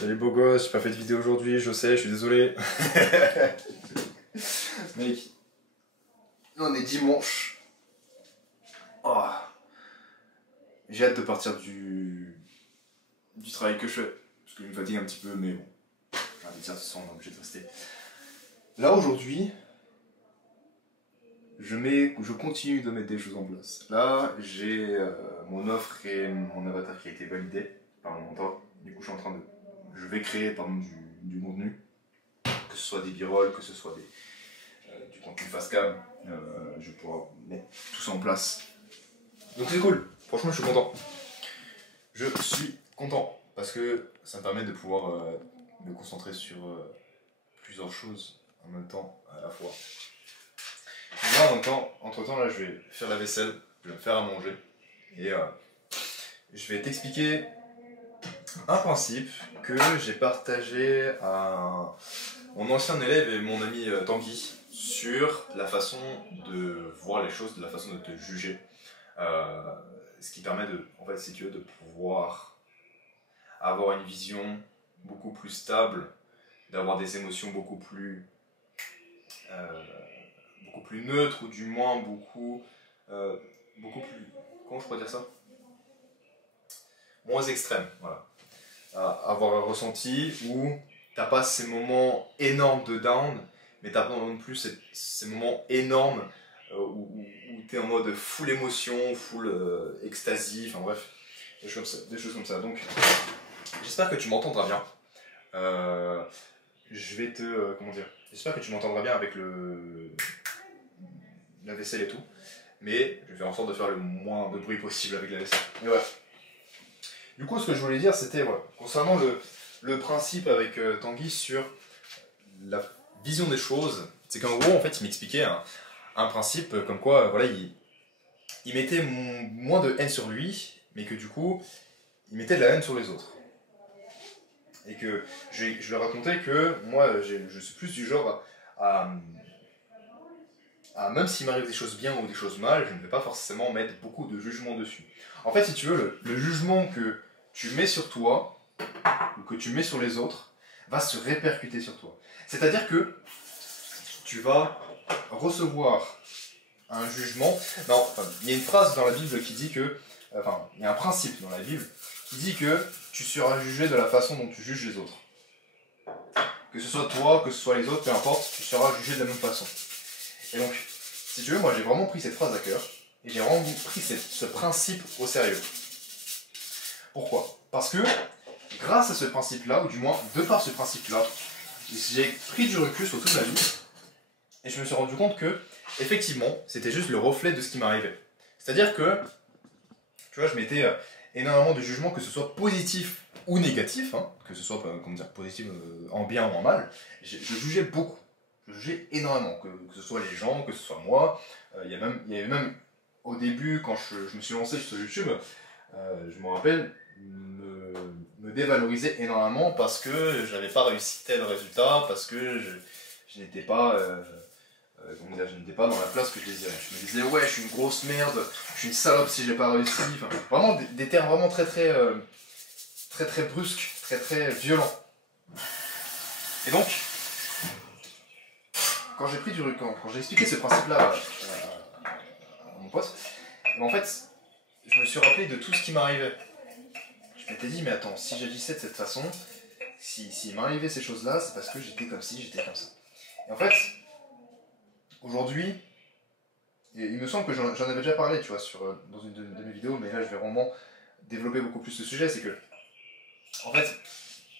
Salut beau gosse, j'ai pas fait de vidéo aujourd'hui, je sais, je suis désolé. Mec, là on est dimanche. Oh. J'ai hâte de partir du travail que je fais. Parce qu'il me fatigue un petit peu, mais bon. J'ai envie de dire, de toute façon, on est obligé de rester. Là aujourd'hui, je continue de mettre des choses en place. Là, j'ai mon offre et mon avatar qui a été validé par mon mentor. Du coup, je vais créer du contenu, que ce soit des b-rolls, que ce soit du contenu face cam. Je vais pouvoir mettre tout ça en place. Donc c'est cool. Franchement, je suis content. Je suis content parce que ça me permet de pouvoir me concentrer sur plusieurs choses en même temps à la fois. Là, entre temps, là, je vais faire la vaisselle, je vais me faire à manger et je vais t'expliquer un principe que j'ai partagé à mon ancien élève et mon ami Tanguy sur la façon de voir les choses, de la façon de te juger. Ce qui permet de, en fait, si tu veux, de pouvoir avoir une vision beaucoup plus stable, d'avoir des émotions beaucoup plus neutres, ou du moins beaucoup plus, comment je pourrais dire ça, moins extrême, voilà. Avoir un ressenti où t'as pas ces moments énormes de down, mais t'as pas non plus ces moments énormes où t'es en mode full émotion, full ecstasy, enfin bref, des choses comme ça. Donc j'espère que tu m'entendras bien. Je vais te... comment dire, j'espère que tu m'entendras bien avec la vaisselle et tout, mais je vais faire en sorte de faire le moins de bruit possible avec la vaisselle. Et voilà. Du coup, ce que je voulais dire, c'était voilà, concernant le principe avec Tanguy sur la vision des choses, c'est qu'en gros, en fait, il m'expliquait un principe comme quoi, voilà, il mettait moins de haine sur lui, mais que du coup, il mettait de la haine sur les autres. Et que je lui ai raconté que moi, je suis plus du genre même s'il m'arrive des choses bien ou des choses mal, je ne vais pas forcément mettre beaucoup de jugement dessus. En fait, si tu veux, le jugement que tu mets sur toi, ou que tu mets sur les autres, va se répercuter sur toi. C'est-à-dire que tu vas recevoir un jugement. Non, enfin, il y a une phrase dans la Bible qui dit que, enfin, il y a un principe dans la Bible qui dit que tu seras jugé de la façon dont tu juges les autres. Que ce soit toi, que ce soit les autres, peu importe, tu seras jugé de la même façon. Et donc, si tu veux, moi j'ai vraiment pris cette phrase à cœur, et j'ai vraiment pris ce principe au sérieux. Pourquoi ? Parce que, grâce à ce principe-là, ou du moins de par ce principe-là, j'ai pris du recul sur toute ma vie, et je me suis rendu compte que, effectivement, c'était juste le reflet de ce qui m'arrivait. C'est-à-dire que, tu vois, je mettais énormément de jugements, que ce soit positif ou négatif, hein, que ce soit, comment dire, positif en bien ou en mal, je jugeais beaucoup. Je jugeais énormément, que ce soit les gens, que ce soit moi. Il y avait même, au début, quand je me suis lancé sur YouTube, je me rappelle, me dévaloriser énormément parce que j'avais pas réussi tel résultat, parce que je n'étais pas je n'étais pas dans la place que je désirais. Je me disais ouais, je suis une grosse merde, je suis une salope si j'ai pas réussi. Enfin, vraiment des termes vraiment très brusques, très violents. Et donc, quand j'ai pris du recul, quand j'ai expliqué ce principe-là à mon pote, en fait, je me suis rappelé de tout ce qui m'arrivait. Je m'étais dit, mais attends, si j'agissais de cette façon, s'il m'arrivait ces choses-là, c'est parce que j'étais comme ci, j'étais comme ça. Et en fait, aujourd'hui, il me semble que j'en avais déjà parlé, tu vois, dans une de mes vidéos, mais là je vais vraiment développer beaucoup plus ce sujet, c'est que, en fait,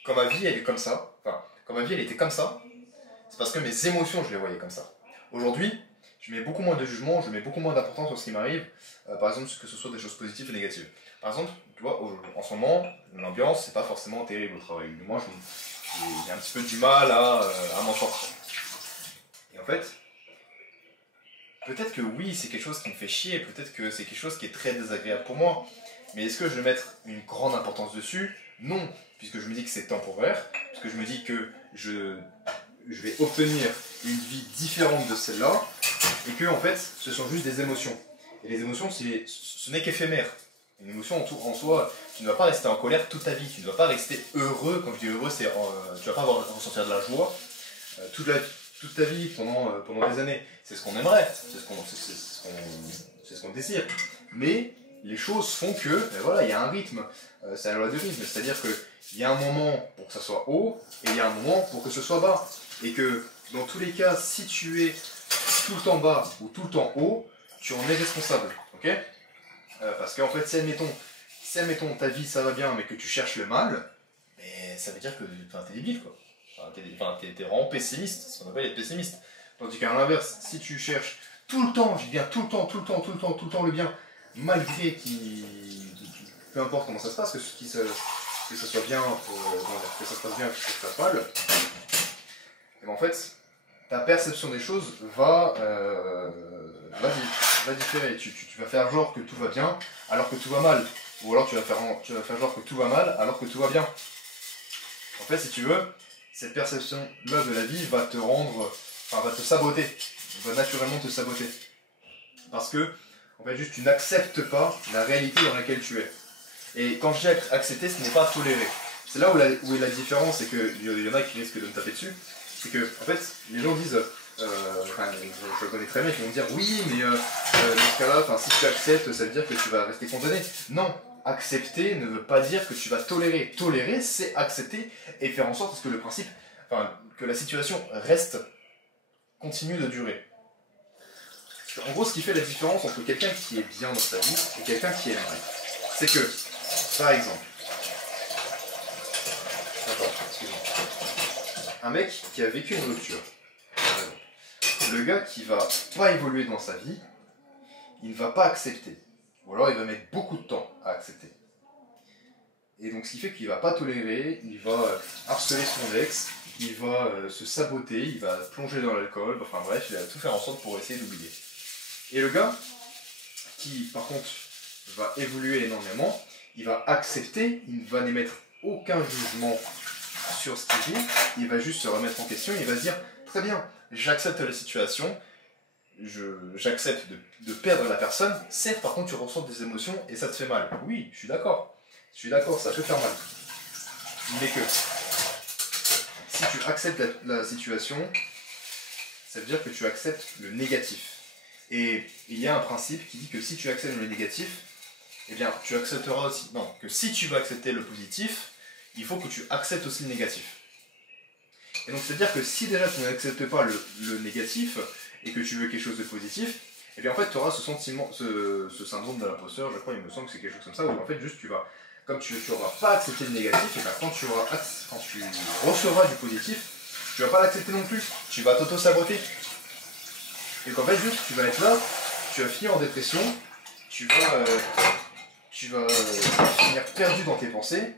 quand ma vie elle est comme ça, enfin, quand ma vie elle était comme ça, c'est parce que mes émotions je les voyais comme ça. Aujourd'hui, je mets beaucoup moins de jugement, je mets beaucoup moins d'importance sur ce qui m'arrive, par exemple, que ce soit des choses positives ou négatives. Par exemple, tu vois, en ce moment, l'ambiance c'est pas forcément terrible au travail. Moi, j'ai un petit peu du mal à m'en sortir. Et en fait, peut-être que oui, c'est quelque chose qui me fait chier, peut-être que c'est quelque chose qui est très désagréable pour moi, mais est-ce que je vais mettre une grande importance dessus ? Non, puisque je me dis que c'est temporaire, puisque je me dis que je vais obtenir une vie différente de celle-là, et que en fait, ce sont juste des émotions. Et les émotions, ce n'est qu'éphémère. Une émotion en soi, tu ne vas pas rester en colère toute ta vie, tu ne vas pas rester heureux. Quand je dis heureux, c'est tu vas pas ressentir de la joie toute ta vie pendant des années. C'est ce qu'on aimerait, c'est ce qu'on désire. Mais les choses font que, ben voilà, il y a un rythme, c'est la loi du rythme, c'est-à-dire qu'il y a un moment pour que ça soit haut et il y a un moment pour que ce soit bas. Et que dans tous les cas, si tu es tout le temps bas ou tout le temps haut, tu en es responsable, ok? Parce qu'en fait, si admettons ta vie ça va bien mais que tu cherches le mal, mais ça veut dire que t'es débile quoi. T'es vraiment pessimiste, c'est ce qu'on appelle être pessimiste. Tandis qu'à l'inverse, si tu cherches tout le temps, je dis bien tout le temps le bien, malgré peu importe comment ça se passe, que ça soit bien, que ça se passe bien, que ça se passe mal, et ben en fait, ta perception des choses va différer. Tu vas faire genre que tout va bien alors que tout va mal. Ou alors tu vas faire genre que tout va mal alors que tout va bien. En fait, si tu veux, cette perception-là de la vie va va te saboter. Va naturellement te saboter. Parce que, en fait, juste tu n'acceptes pas la réalité dans laquelle tu es. Et quand je dis accepter, ce n'est pas tolérer. C'est là où est la différence, c'est qu'il y en a qui risquent de me taper dessus. C'est que, en fait, les gens disent, je le connais très bien, qui vont dire oui, mais dans ce cas-là, si tu acceptes, ça veut dire que tu vas rester condamné. Non, accepter ne veut pas dire que tu vas tolérer. Tolérer, c'est accepter et faire en sorte que le principe, que la situation continue de durer. En gros, ce qui fait la différence entre quelqu'un qui est bien dans sa vie et quelqu'un qui est mal, c'est que, par exemple, un mec qui a vécu une rupture, le gars qui va pas évoluer dans sa vie, il ne va pas accepter. Ou alors il va mettre beaucoup de temps à accepter. Et donc ce qui fait qu'il va pas tolérer, il va harceler son ex, il va se saboter, il va plonger dans l'alcool, enfin bref, il va tout faire en sorte pour essayer d'oublier. Et le gars, qui par contre va évoluer énormément, il va accepter, il ne va n'émettre aucun jugement sur ce qu'il vit, il va juste se remettre en question, il va se dire, très bien, j'accepte la situation, j'accepte de perdre la personne, certes par contre tu ressens des émotions et ça te fait mal. Oui, je suis d'accord, ça peut faire mal. Mais que si tu acceptes la situation, ça veut dire que tu acceptes le négatif. Et il y a un principe qui dit que si tu acceptes le négatif, eh bien tu accepteras aussi, non, que si tu veux accepter le positif, il faut que tu acceptes aussi le négatif. Et donc c'est-à-dire que si déjà tu n'acceptes pas le négatif, et que tu veux quelque chose de positif, et bien en fait tu auras ce sentiment, ce syndrome de l'imposteur, je crois, il me semble que c'est quelque chose comme ça, où en fait juste comme tu n'auras pas accepté le négatif, et bien quand tu recevras du positif, tu vas pas l'accepter non plus, tu vas t'auto-saboter. Et qu'en fait juste tu vas être là, tu vas finir en dépression, tu vas finir perdu dans tes pensées,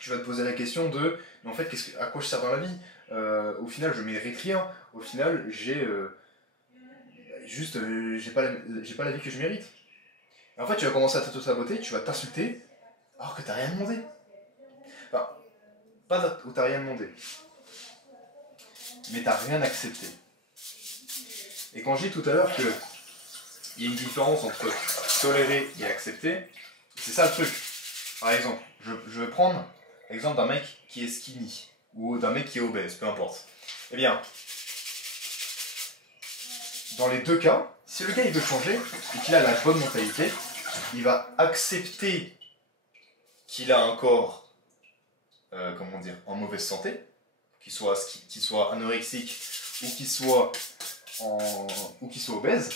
tu vas te poser la question de, mais en fait à quoi je sers dans la vie? Au final je mérite rien, au final j'ai pas la vie que je mérite. Et en fait tu vas commencer à t'auto-saboter, tu vas t'insulter alors que t'as rien demandé. Enfin, pas où t'as rien demandé, mais t'as rien accepté. Et quand je dis tout à l'heure qu'il y a une différence entre tolérer et accepter, c'est ça le truc. Par exemple, je vais prendre l'exemple d'un mec qui est skinny, ou d'un mec qui est obèse, peu importe. Eh bien, dans les deux cas, si le gars il veut changer et qu'il a la bonne mentalité, il va accepter qu'il a un corps, en mauvaise santé, qu'il soit anorexique ou qu'il soit obèse.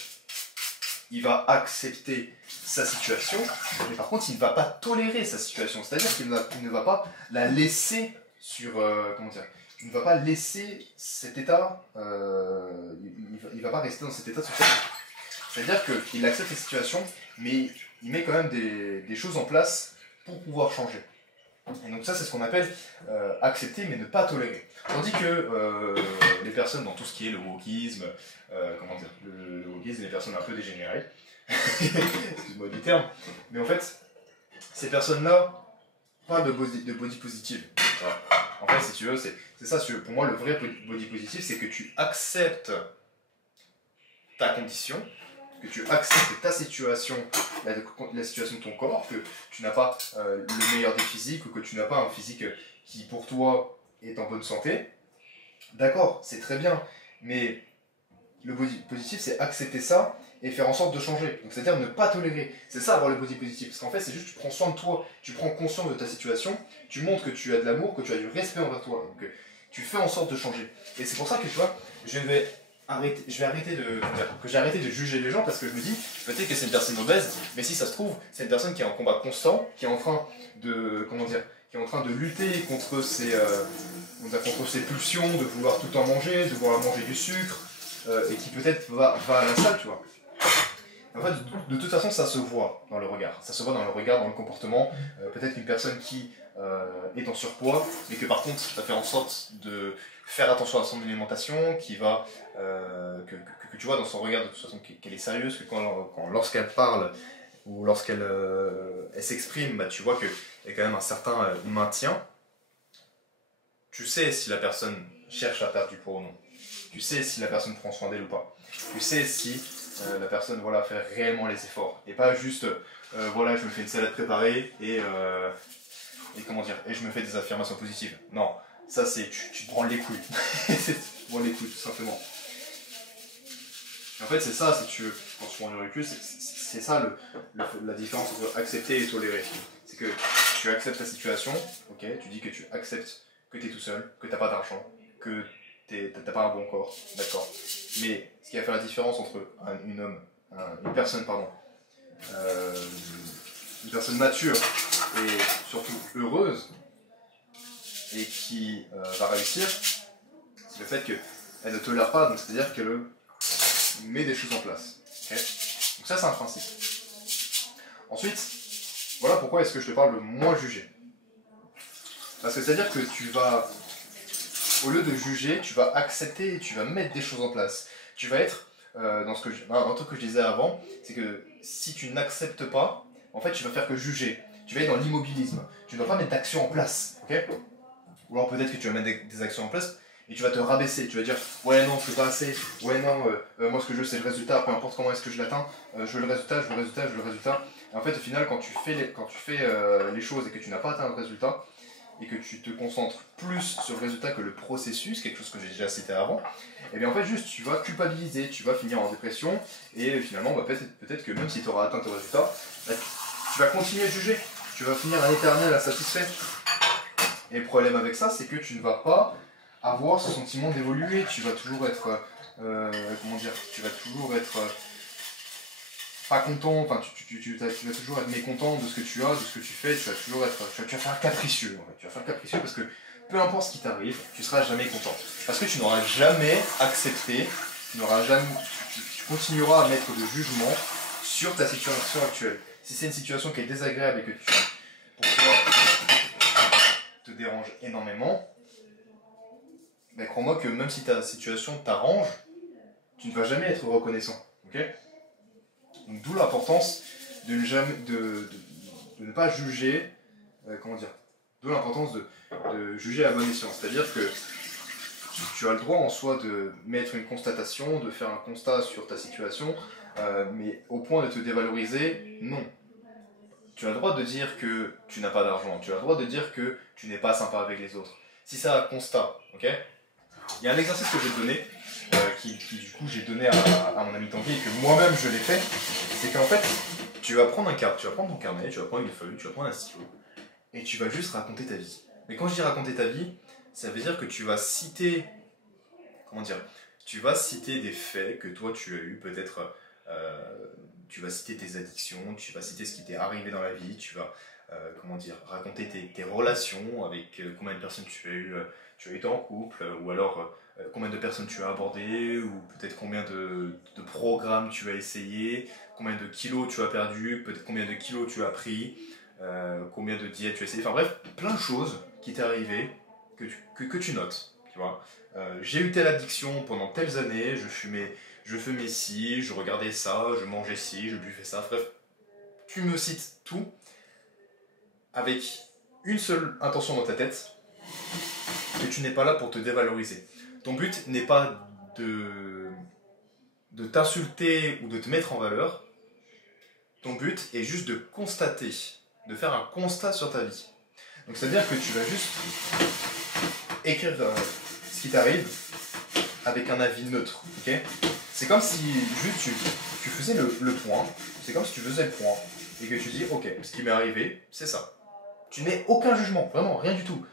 Il va accepter sa situation, mais par contre il ne va pas tolérer sa situation, c'est-à-dire qu'il ne va pas la laisser il ne va pas laisser cet état, il va pas rester dans cet état sur sa vie. C'est-à-dire qu'il accepte la situation, mais il met quand même des choses en place pour pouvoir changer. Et donc ça c'est ce qu'on appelle accepter mais ne pas tolérer. Tandis que les personnes dans tout ce qui est le wokisme, le wokisme, les personnes un peu dégénérées, excuse-moi du terme, mais en fait, ces personnes-là parlent de body positive. Voilà. En fait, si tu veux, c'est ça, pour moi, le vrai body positive, c'est que tu acceptes ta condition, que tu acceptes ta situation, la situation de ton corps, que tu n'as pas le meilleur des physiques ou que tu n'as pas un physique qui pour toi est en bonne santé, d'accord, c'est très bien, mais le body positif, c'est accepter ça et faire en sorte de changer. Donc c'est-à-dire ne pas tolérer. C'est ça avoir le body positif. Parce qu'en fait, c'est juste tu prends soin de toi, tu prends conscience de ta situation, tu montres que tu as de l'amour, que tu as du respect envers toi. Donc tu fais en sorte de changer. Et c'est pour ça que tu vois, j'ai arrêté de juger les gens parce que je me dis, peut-être que c'est une personne obèse, mais si ça se trouve, c'est une personne qui est en combat constant, qui est en train de, comment dire, qui est en train de lutter contre ses pulsions, de vouloir tout le temps manger, de vouloir manger du sucre, et qui peut-être va à la salle, tu vois. En fait, de toute façon, ça se voit dans le regard. Ça se voit dans le regard, dans le comportement. Peut-être qu'une personne qui est en surpoids, mais que par contre va faire en sorte de faire attention à son alimentation, qui va, que tu vois dans son regard de toute façon qu'elle est sérieuse, que lorsqu'elle parle ou lorsqu'elle elle s'exprime, bah, tu vois qu'il y a quand même un certain maintien. Tu sais si la personne cherche à perdre du poids ou non. Tu sais si la personne prend soin d'elle ou pas. Tu sais si la personne voilà, fait réellement les efforts. Et pas juste, voilà, je me fais une salade préparée et comment dire, et je me fais des affirmations positives. Non, ça c'est, tu te branles les couilles. Tu te branles les couilles, tout simplement. En fait, c'est ça, si tu veux, quand tu prends du recul, c'est ça la différence entre accepter et tolérer. C'est que tu acceptes ta situation, ok, tu dis que tu acceptes que tu es tout seul, que tu n'as pas d'argent, que t'as pas un bon corps, d'accord. Mais ce qui va faire la différence entre une personne mature et surtout heureuse et qui va réussir, c'est le fait qu'elle ne tolère pas, donc c'est-à-dire qu'elle met des choses en place. Okay, donc ça c'est un principe. Ensuite, voilà pourquoi est-ce que je te parle de moins juger. Parce que c'est-à-dire que tu vas, au lieu de juger, tu vas accepter et tu vas mettre des choses en place. Tu vas être, un truc que je disais avant, c'est que si tu n'acceptes pas, en fait tu vas faire que juger. Tu vas être dans l'immobilisme. Tu ne dois pas mettre d'action en place. Okay, ou alors peut-être que tu vas mettre des actions en place et tu vas te rabaisser. Tu vas dire, ouais non, je fais pas assez. Ouais non, moi ce que je veux c'est le résultat, peu importe comment est-ce que je l'atteins. Je veux le résultat, je veux le résultat, je veux le résultat. Et en fait au final quand tu fais les choses et que tu n'as pas atteint le résultat, et que tu te concentres plus sur le résultat que le processus, quelque chose que j'ai déjà cité avant, et bien en fait juste tu vas culpabiliser, tu vas finir en dépression, et finalement bah, peut-être que même si tu auras atteint tes résultats, bah, tu vas continuer à juger, tu vas finir un éternel insatisfait. Et le problème avec ça, c'est que tu ne vas pas avoir ce sentiment d'évoluer, tu vas toujours être, tu vas toujours être pas content, enfin tu vas toujours être mécontent de ce que tu as, de ce que tu fais, tu vas faire capricieux en fait. Tu vas faire capricieux parce que peu importe ce qui t'arrive, tu seras jamais content. Parce que tu n'auras jamais accepté, tu continueras à mettre de jugement sur ta situation actuelle. Si c'est une situation qui est désagréable et que pour toi, te dérange énormément, ben crois-moi que même si ta situation t'arrange, tu ne vas jamais être reconnaissant. Okay, donc d'où l'importance de ne pas juger, d'où l'importance de juger à bon escient. C'est-à-dire que tu as le droit en soi de mettre une constatation, de faire un constat sur ta situation, mais au point de te dévaloriser, non. Tu as le droit de dire que tu n'as pas d'argent, tu as le droit de dire que tu n'es pas sympa avec les autres. Si c'est un constat, ok. Il y a un exercice que je vais te donner, qui du coup j'ai donné à mon ami Tanguy et que moi-même je l'ai fait, c'est qu'en fait, tu vas prendre ton carnet, tu vas prendre une feuille, tu vas prendre un stylo, et tu vas juste raconter ta vie. Mais quand je dis raconter ta vie, ça veut dire que tu vas citer, tu vas citer des faits que toi tu as eu, peut-être, tu vas citer tes addictions, tu vas citer ce qui t'est arrivé dans la vie, tu vas, raconter tes relations, avec combien de personnes tu as été en couple, ou alors combien de personnes tu as abordées, ou peut-être combien de programmes tu as essayé, combien de kilos tu as perdu, peut-être combien de kilos tu as pris, combien de diètes tu as essayé, enfin bref, plein de choses qui t'est arrivé que tu notes, tu vois. J'ai eu telle addiction pendant telles années, je fumais ci, je regardais ça, je mangeais ci, je buvais ça, bref, tu me cites tout avec une seule intention dans ta tête, que tu n'es pas là pour te dévaloriser. Ton but n'est pas de t'insulter ou de te mettre en valeur. Ton but est juste de constater, de faire un constat sur ta vie. Donc c'est-à-dire que tu vas juste écrire ce qui t'arrive avec un avis neutre, ok? C'est comme si juste tu faisais le point, c'est comme si tu faisais le point et que tu dis, ok, ce qui m'est arrivé, c'est ça. Tu n'es aucun jugement, vraiment, rien du tout.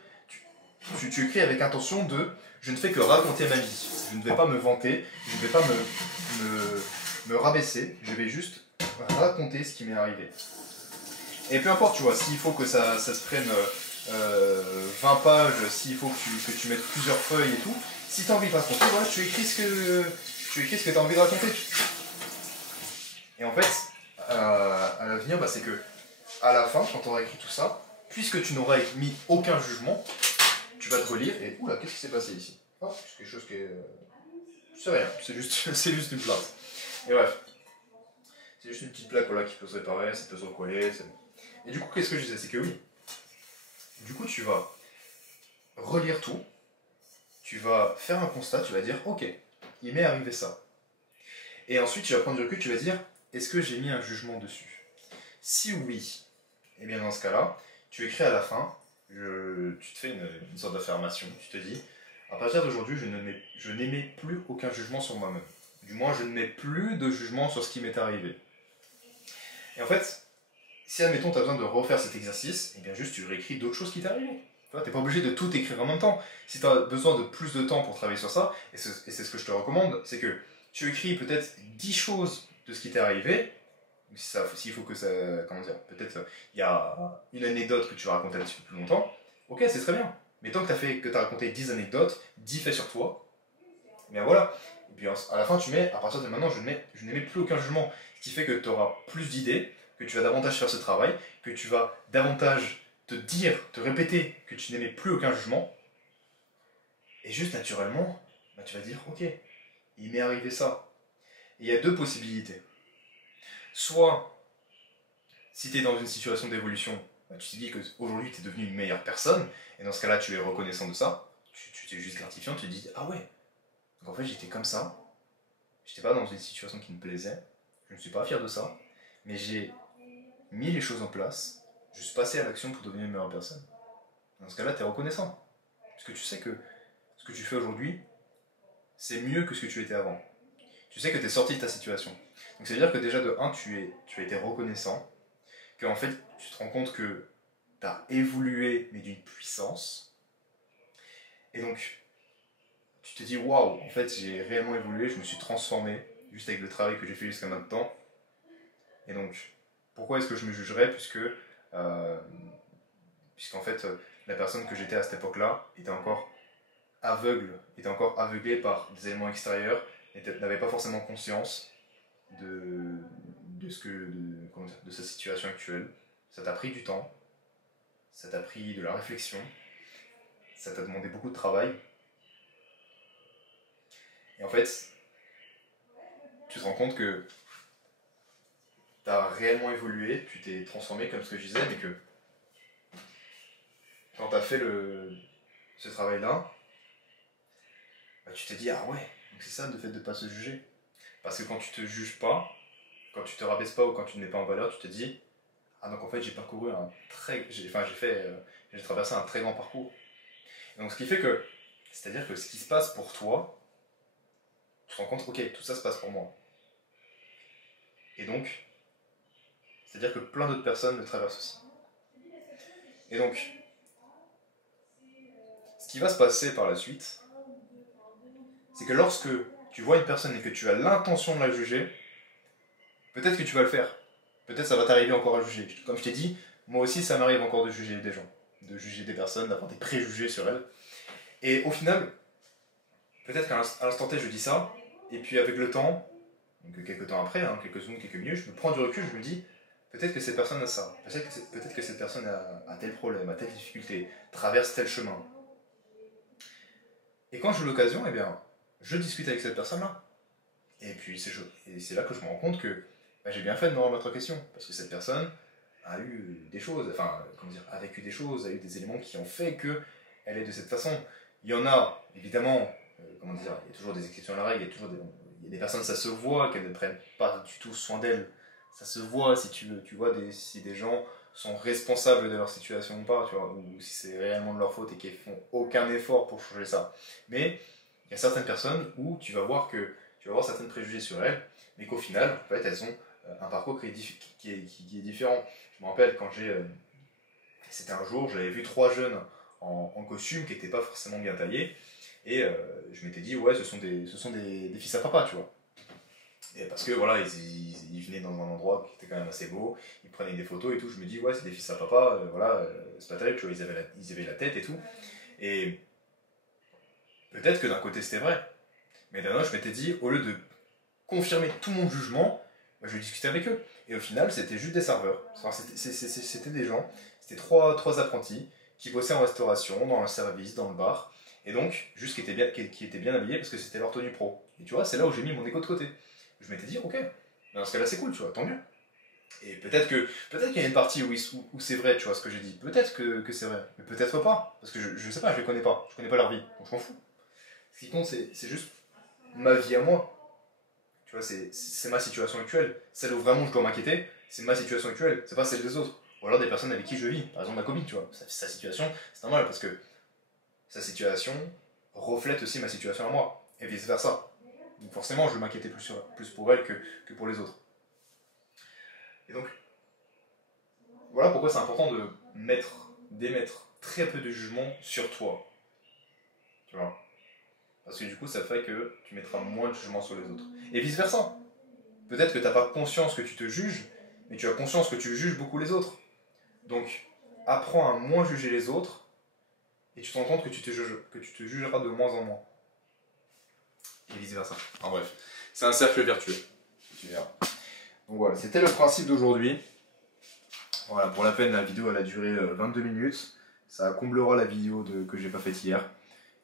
Tu écris avec intention de, je ne fais que raconter ma vie, je ne vais pas me vanter, je ne vais pas me rabaisser, je vais juste raconter ce qui m'est arrivé. Et peu importe, tu vois, s'il faut que ça te prenne 20 pages, s'il faut que tu mettes plusieurs feuilles et tout, si tu as envie de raconter, voilà, tu écris ce que tu as envie de raconter. Et en fait, à l'avenir, bah, c'est que à la fin, quand tu auras écrit tout ça, puisque tu n'auras mis aucun jugement, tu vas te relire et oula, qu'est-ce qui s'est passé ici? Oh, c'est quelque chose qui est. C'est rien, c'est juste une plaque. Et bref. C'est juste une petite plaque voilà, qui peut se réparer, ça peut se recoller. Et du coup, qu'est-ce que je disais? C'est que oui. Du coup, tu vas relire tout, tu vas faire un constat, tu vas dire ok, il m'est arrivé ça. Et ensuite, tu vas prendre du recul, tu vas dire est-ce que j'ai mis un jugement dessus? Si oui, et bien dans ce cas-là, tu écris à la fin, tu te fais une sorte d'affirmation, tu te dis à partir d'aujourd'hui, je n'émets plus aucun jugement sur moi-même. Du moins, je ne mets plus de jugement sur ce qui m'est arrivé. Et en fait, si admettons tu as besoin de refaire cet exercice, et bien juste tu réécris d'autres choses qui t'est arrivé. Tu n'es pas obligé de tout écrire en même temps. Si tu as besoin de plus de temps pour travailler sur ça, et c'est ce que je te recommande, c'est que tu écris peut-être 10 choses de ce qui t'est arrivé. S'il faut que ça. Comment dire? Peut-être il y a une anecdote que tu vas raconter un petit peu plus longtemps. Ok, c'est très bien. Mais tant que tu as raconté 10 anecdotes, 10 faits sur toi, et bien voilà. Et puis à la fin, tu mets, à partir de maintenant, je n'émets plus aucun jugement. Ce qui fait que tu auras plus d'idées, que tu vas davantage faire ce travail, que tu vas davantage te répéter que tu n'émets plus aucun jugement. Et juste naturellement, bah, tu vas dire, ok, il m'est arrivé ça. Et il y a deux possibilités. Soit, si tu es dans une situation d'évolution, bah, tu te dis qu'aujourd'hui tu es devenu une meilleure personne, et dans ce cas-là, tu es reconnaissant de ça, tu t'es juste gratifiant, tu te dis, ah ouais, donc en fait j'étais comme ça, j'étais pas dans une situation qui me plaisait, je ne suis pas fier de ça, mais j'ai mis les choses en place, je suis passé à l'action pour devenir une meilleure personne. Dans ce cas-là, tu es reconnaissant. Parce que tu sais que ce que tu fais aujourd'hui, c'est mieux que ce que tu étais avant. Tu sais que tu es sorti de ta situation. Donc ça veut dire que déjà de 1, tu as été reconnaissant, qu'en fait tu te rends compte que tu as évolué, mais d'une puissance. Et donc, tu te dis, waouh, en fait j'ai réellement évolué, je me suis transformé, juste avec le travail que j'ai fait jusqu'à maintenant. Et donc, pourquoi est-ce que je me jugerais puisqu'en fait, la personne que j'étais à cette époque-là était encore aveuglée par des éléments extérieurs, n'avait pas forcément conscience de sa situation actuelle. Ça t'a pris du temps, ça t'a pris de la réflexion, ça t'a demandé beaucoup de travail. Et en fait, tu te rends compte que tu as réellement évolué, tu t'es transformé comme ce que je disais, mais que quand tu as fait ce travail-là, bah, tu t'es dit, ah ouais, donc c'est ça le fait de ne pas se juger. Parce que quand tu te juges pas, quand tu te rabaisses pas ou quand tu ne mets pas en valeur, tu te dis, ah donc en fait j'ai parcouru j'ai traversé un très grand parcours. Donc ce qui fait que, c'est-à-dire que ce qui se passe pour toi, tu te rends compte, ok, tout ça se passe pour moi. Et donc, c'est-à-dire que plein d'autres personnes le traversent aussi. Et donc, ce qui va se passer par la suite, c'est que lorsque tu vois une personne et que tu as l'intention de la juger, peut-être que tu vas le faire. Peut-être ça va t'arriver encore à juger. Comme je t'ai dit, moi aussi ça m'arrive encore de juger des gens, de juger des personnes, d'avoir des préjugés sur elles. Et au final, peut-être qu'à l'instant T je dis ça, et puis avec le temps, donc quelques temps après, quelques secondes, quelques minutes, je me prends du recul, je me dis, peut-être que cette personne a ça, peut-être que cette personne a tel problème, a telle difficulté, traverse tel chemin. Et quand j'ai l'occasion, eh bien, je discute avec cette personne-là. Et puis c'est là que je me rends compte que j'ai bien fait de me remettre en question, parce que cette personne a eu des choses, a vécu des choses, a eu des éléments qui ont fait qu'elle est de cette façon. Il y en a, évidemment, il y a toujours des exceptions à la règle, il y a toujours y a des personnes, ça se voit qu'elles ne prennent pas du tout soin d'elles. Ça se voit, si tu veux. Tu vois si des gens sont responsables de leur situation ou pas, tu vois, ou si c'est réellement de leur faute et qu'ils font aucun effort pour changer ça. Mais il y a certaines personnes où tu vas voir certains préjugés sur elles, mais qu'au final, en fait, elles ont un parcours qui est différent. Je me rappelle quand c'était un jour, j'avais vu 3 jeunes en costume qui n'étaient pas forcément bien taillés, et je m'étais dit, ouais, ce sont des fils à papa, tu vois. Et parce que voilà, ils venaient dans un endroit qui était quand même assez beau, ils prenaient des photos et tout, je me dis, ouais, c'est des fils à papa, voilà, c'est pas terrible, tu vois, ils avaient la tête et tout. Et peut-être que d'un côté c'était vrai, mais d'un autre, je m'étais dit, au lieu de confirmer tout mon jugement, bah, je discutais avec eux. Et au final, c'était juste des serveurs. Enfin, c'était des gens, c'était trois apprentis qui bossaient en restauration, dans le service, dans le bar, et donc, juste qui étaient bien habillés parce que c'était leur tenue pro. Et tu vois, c'est là où j'ai mis mon égo de côté. Je m'étais dit, ok, dans ce cas-là, c'est cool, tu vois, tant mieux. Et peut-être qu'il y a une partie où c'est vrai, tu vois, ce que j'ai dit. Peut-être que c'est vrai, mais peut-être pas. Parce que je sais pas, je les connais pas. Je connais pas leur vie, donc je m'en fous. Ce qui compte, c'est juste ma vie à moi. Tu vois, c'est ma situation actuelle. Celle où vraiment je dois m'inquiéter, c'est ma situation actuelle, c'est pas celle des autres. Ou alors des personnes avec qui je vis. Par exemple, ma copine, tu vois. Sa situation, c'est normal parce que sa situation reflète aussi ma situation à moi. Et vice versa. Donc forcément, je vais m'inquiéter plus pour elle que pour les autres. Et donc, voilà pourquoi c'est important d'émettre très peu de jugement sur toi. Tu vois. Parce que du coup, ça fait que tu mettras moins de jugement sur les autres. Et vice versa. Peut-être que tu n'as pas conscience que tu te juges, mais tu as conscience que tu juges beaucoup les autres. Donc, apprends à moins juger les autres, et tu te rends compte que tu te jugeras de moins en moins. Et vice versa. En bref, c'est un cercle vertueux. Tu verras. Donc voilà, c'était le principe d'aujourd'hui. Voilà, pour la peine, la vidéo elle a duré 22 minutes. Ça comblera la vidéo que j'ai pas faite hier.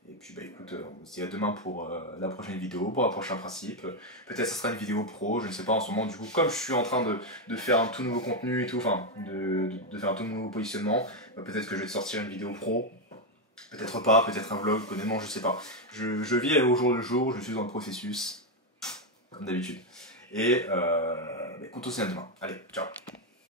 Et puis bah écoute, on se dit à demain pour la prochaine vidéo, pour un prochain principe. Peut-être que ce sera une vidéo pro, je ne sais pas en ce moment. Du coup, comme je suis en train de faire un tout nouveau contenu et tout, enfin de faire un tout nouveau positionnement, bah, peut-être que je vais te sortir une vidéo pro. Peut-être pas, peut-être un vlog, honnêtement, je sais pas. Je vis au jour le jour, je suis dans le processus, comme d'habitude. Et écoute, on se dit à demain. Allez, ciao.